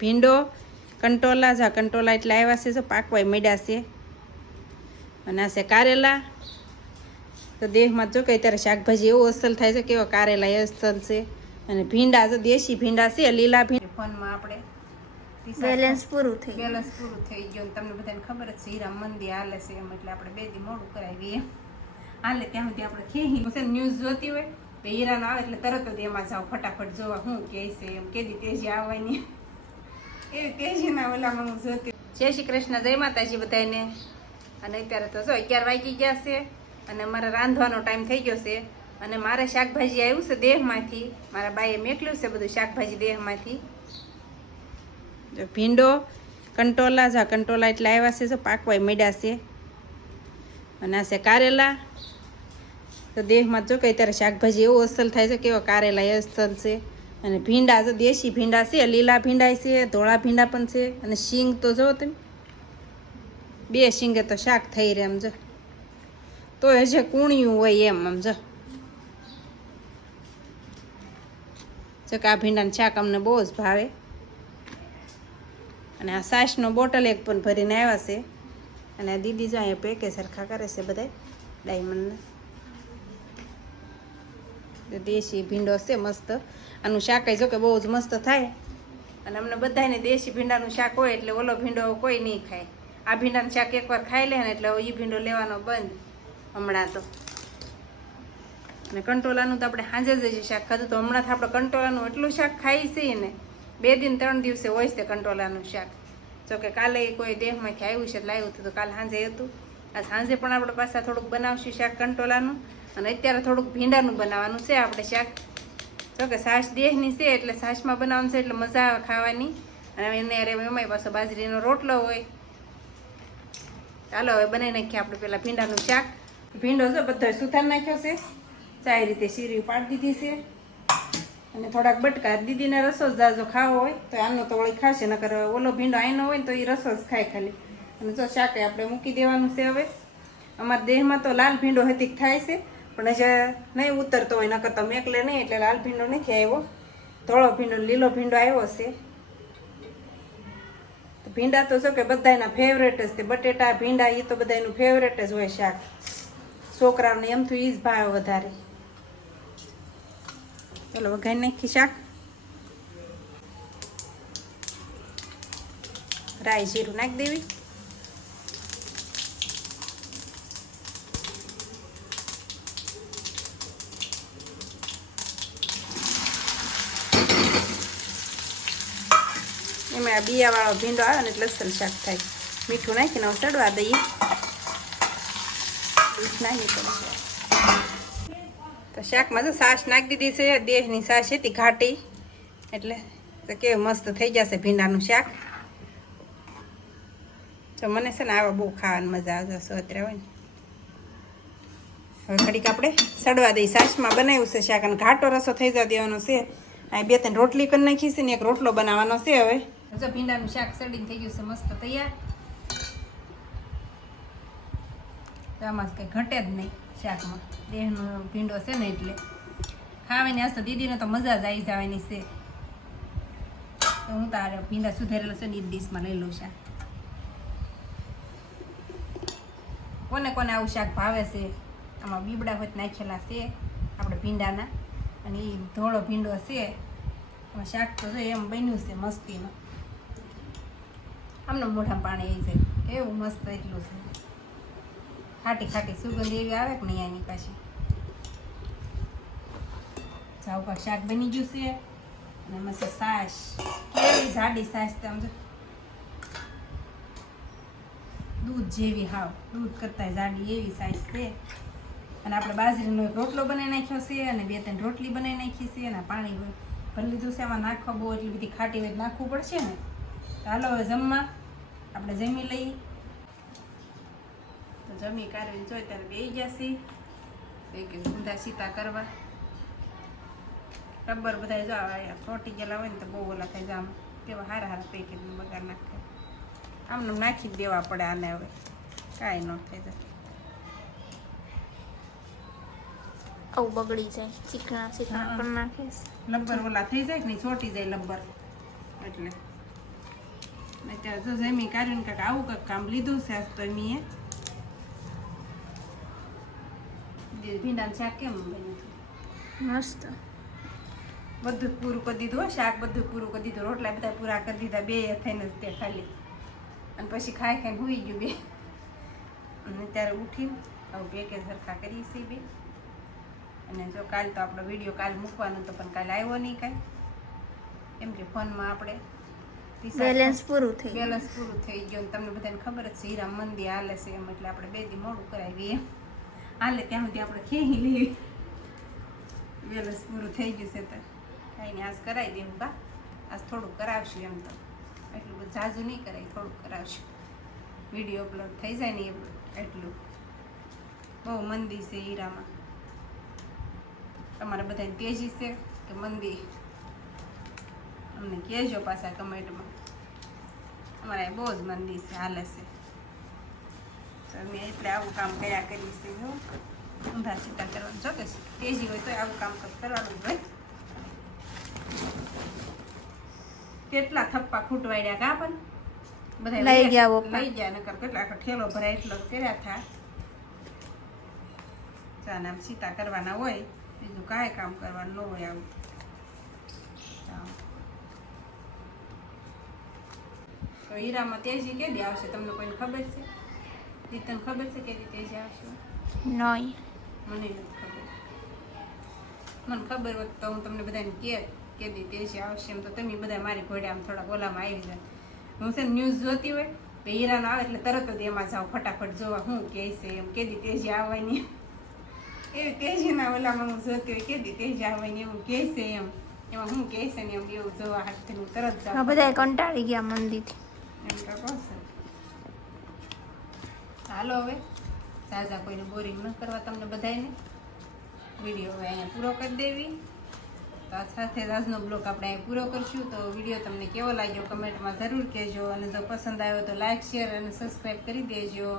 ભીંડો કંટોલા જા કંટોલા એટલે આવ્યા છે પાકવાય મળ્યા છે. અને આ છે કારેલા. તો દેહમાં જો કે ત્યારે શાકભાજી એવું અસલ થાય છે કેવા કારેલા એ અસલ છે. અને ભીંડા જો દેશી ભીંડા છે લીલા ભીંડા. ફોનમાં આપણે બેલેન્સ પૂરું થઈ ગયું. બેલેન્સ પૂરું થઈ ગયું તમને બધાને ખબર જ છે હીરા મંદી હાલે છે એમ એટલે આપણે બે દી મોડું કરાવી એમ હાલે ત્યાં સુધી આપણે ખેહી છે ન્યૂઝ જોતી હોય તો હીરાનો આવે એટલે તરત જ એમાં જાઓ ફટાફટ જોવા શું કહે છે એમ કેદી તેજી આવવાની. એવી તેજીના ઓલામાં હું જોતી જય શ્રી કૃષ્ણ, જય માતાજી બધાને અને અત્યારે તો જો અગિયાર વાગી ગયા છે અને મારે રાંધવાનો ટાઈમ થઈ ગયો છે. અને મારે શાકભાજી આવ્યું છે દેહમાંથી. મારા બાઈએ મેકલ્યું છે બધું શાકભાજી દેહમાંથી. ભીંડો, કંટોલા, જા કંટોલા એટલે આવ્યા છે, જો પાકવાય મળ્યા છે. અને આ છે કારેલા. તો દેહમાં જો કે અત્યારે શાકભાજી એવું અસલ થાય છે, કેવા કારેલા એ અસલ છે. અને ભીંડા તો દેશી ભીંડા છે, લીલા ભીંડા છે, ધોળા ભીંડા પણ છે. અને શીંગ તો જો તમે, બે શીંગે તો શાક થઈ રહે એમ જો. તો હજે કૂણિયું હોય એમ, આમ જો. કે આ ભીંડાનું શાક અમને બહુ જ ભાવે. અને આ સાસનો બોટલ એક પણ ભરીને આવ્યા છે. અને દીદી જો અહીંયા પેકે સરખા કરે છે બધા ડાયમંડના. દેશી ભીંડો છે મસ્ત. આનું શાક જો કે બહુ જ મસ્ત થાય. અને અમને બધાને દેશી ભીંડાનું શાક હોય એટલે ઓલો ભીંડો કોઈ નહીં ખાય. આ ભીંડાનું શાક એકવાર ખાઈ લે ને એટલે એ ભીંડો લેવાનો બંધ. હમણાં તો. અને કંટોલાનું તો આપણે સાંજે જ શાક ખાધું તો હમણાં તો આપણે કંટોલાનું એટલું શાક ખાઈ છીએ ને. બે દિન ત્રણ દિવસે હોય છે કંટોલાનું શાક. જો કે કાલે કોઈ દેહમાંથી આવ્યું છે એટલે આવ્યું હતું તો કાલે સાંજે હતું. આ સાંજે પણ આપણે પાછા થોડુંક બનાવશું શાક કંટોલાનું. અને અત્યારે થોડુંક ભીંડાનું બનાવવાનું છે, આપણે શાક. જો કે સાસ દેહની છે એટલે સાસમાં બનાવવાનું છે એટલે મજા આવે ખાવાની. અને એને અરે એમાંય પાછો બાજરીનો રોટલો હોય. ચાલો હવે બનાવી નાખીએ આપણે પહેલાં ભીંડાનું શાક. ભીંડો છે બધો સુથાર નાખ્યો છે. સારી રીતે શીરી પાડી દીધી છે. અને થોડાક બટકા દીદીને રસો જ જાજો ખાવો હોય, તો આનો તો વળી ખાશે, નકર ઓલો ભીંડો આઈનો હોય તો એ રસો જ ખાય ખાલી. અને જો શાકે આપણે મૂકી દેવાનું છે હવે. અમારા દેહમાં તો લાલ ભીંડો હતી થાય છે. પણ જે નહીં ઉતરતો હોય, નકર તમે મેકલે નહીં, એટલે લાલ ભીંડો નથી આવ્યો. ધોળો ભીંડો, લીલો ભીંડો આવ્યો છે. ભીંડા તો જો કે બધાના ફેવરેટ જ તે બટેટા, ભીંડા એ તો બધાનું ફેવરેટ જ હોય શાક. છોકરાઓને એમ થયું એ જ ભાવે વધારે. ચાલો વઘાઈ નાખી શાક. રાઈ જીરું નાખી દેવી. એમાં બિયાવાળો ભીંડો આવે ને એટલે લસણ શાક થાય. મીઠું નાખીને હવે ચડવા દઈએ. નાખી તો શાકમાં તો સાસ નાખી દીધી છે, દેહની સાસ હતી ઘાટી. એટલે તો કેવું મસ્ત થઈ જશે ભીંડાનું શાક. જો મને છે ને આવા બહુ ખાવાની મજા આવે સોતરે હોય ને. હવે ઘડીક આપણે સડવા દઈએ. સાસમાં બનાવ્યું છે શાક અને ઘાટો રસો થઈ જવા દેવાનો છે. આ બે ત્રણ રોટલી કરી નાખી છે ને એક રોટલો બનાવવાનો છે હવે. જો ભીંડાનું શાક સડીને થઈ ગયું છે, મસ્ત તૈયાર. આમાં કંઈ ઘટે જ નહીં શાકમાં. દેહનો ભીંડો છે ને એટલે. ખાવાની આજ તો દીદીને તો મજા જ આવી જવાની છે. તો હું તારે ભીંડા સુધારેલો છે ને એ ડીશમાં લઈ લઉં શાક. કોને કોને આવું શાક ભાવે છે, આમાં બીબડા હોય નાખેલા છે, આપણે ભીંડાના. અને એ ધોળો ભીંડો છે. શાક તો છે એમ બન્યું છે મસ્તીનું આમને મોઢામાં પાણી આવી જાય. કેવું મસ્ત એટલું છે. ખાટી ખાટી સુગંધ એવી આવે કે નહીં આની પાછી? પર શાક બની ગયું છે. અને મસ્ત સાસ. કેવી જાડી સાસ તમે જો. દૂધ જેવી હાવ. દૂધ કરતાં જાડી એવી સાઈઝ છે. અને આપણે બાજરીનો રોટલો બનાવી નાખ્યો છે અને બે ત્રણ રોટલી બનાવી નાખી છે અને પાણી ભરી લીધું છે. એમાં નાખવા બહુ એટલી બધી ખાટી નાખવું પડશે ને? હાલો હવે જમવા. આપણે જમી લઈએ. તો જમી કાઢવી જોઈ ત્યારે બેસી ગયા એક ઊંધા સીતા કરવા. રબર બધા જો આવે ચોટી ગયેલા હોય ને તો બહુ ઓલા થાય જાય આમ. કેવા હારા હારા પેકેટ બગાડ નાખે. આમને નાખી દેવા પડે આને હવે. કાંઈ ન થઈ જાય આવું બગડી જાય. ચીકણા ચીકણા. નાખીશ. લબ્બર ઓલા થઈ જાય કે નહીં? ચોટી જાય લબ્બર એટલે. અત્યારે જો જમી કાઢ્યું કાંઈક આવું કાંઈક કામ લીધું છે આજ તો મીએ ભીંડાનું શાક કેમ બન્યું મસ્ત બધું પૂરું કરી દીધું શાક બધું પૂરું કરી દીધું રોટલા બધા પૂરા કરી દીધા બે થઈને જ તે ખાલી અને પછી ખાઈ ખાઈને હોઈ ગયું બે અને ત્યારે ઉઠી બે કે સરખા કરી છે બે અને જો કાલ તો આપણો વીડિયો કાલ મૂકવાનો તો પણ કાલ આવ્યો નહીં કાંઈ એમ કે ફોનમાં આપણે બેલેન્સ પૂરું થઈ ગયું. બેલેન્સ પૂરું થઈ ગયું તમને બધાને ખબર જ છે હીરા મંદિર હાલે છે એમ એટલે આપણે બે દી મોડું કરાવીએ. હાલે ત્યાં સુધી આપણે ખેહી લઈએ બેલેન્સ પૂરું થઈ ગયું છે તો કાંઈ નહીં આજ કરાવી દેવું બા. આજ થોડું કરાવશું એમ તો. એટલું બધું ઝાઝું નહીં કરાય થોડુંક કરાવશું. વીડિયો અપલોડ થઈ જાય ને એટલું. બહુ મંદી છે હીરામાં. તમારે બધાને તેજી છે કે મંદી અમને કહેજો પાછા કમેન્ટમાં. અમારે બહુ જ મંદી છે હાલે છે. તો મેં એટલે આવું કામ કર્યા કરી છે ઊંધા સીધા કરવાનું. જો કે તેજી હોય તો આવું કામ કરવાનું હોય. કેટલા થપ્પા ખૂટવાડ્યા કા પણ? બધા લઈ ગયા લઈ ગયા નકર કેટલા ઠેલો ભરાય એટલો કર્યા થા. ચા નામ સીતા કરવાના હોય બીજું કાંઈ કામ કરવાનું ન હોય આવું આમ. તો હીરામાં તેજી કેદી આવશે? તમને કોઈને ખબર છે? દીતન ખબર છે કેદી તેજી આવશે? નહીં. મને નથી ખબર. મને ખબર હોત તો હું તમને બધાને કે કેદી તેજી આવશે એમ તો તમે બધા મારી ઘોડે આમ થોડા ઓલામાં આવી જાય હું છે ન્યૂઝ જોતી હોય તો હીરાનો આવે એટલે તરત જ એમાં જાઉં ફટાફટ જોવા શું કહે છે એમ કેદી તેજી આવવાની. એવી તેજીના ઓલામાં હું જોતી હોય કેદી તેજી આવવાની એવું કહે છે એમ. એમાં હું કહે છે ને એમ એવું જોવા હાથથી હું તરત બધા કંટાળી ગયા મંદિરથી. એમ તો હાલો હવે. ઝાઝા કોઈને બોરિંગ ન કરવા તમને બધાને વીડિયો હવે અહીંયા પૂરો કરી દેવી. તો આ સાથે જ આજનો બ્લોગ આપણે અહીં પૂરો કરશું. તો વીડિયો તમને કેવો લાગ્યો કમેન્ટમાં જરૂર કહેજો. અને જો પસંદ આવ્યો તો લાઇક શેર અને સબસ્ક્રાઈબ કરી દેજો.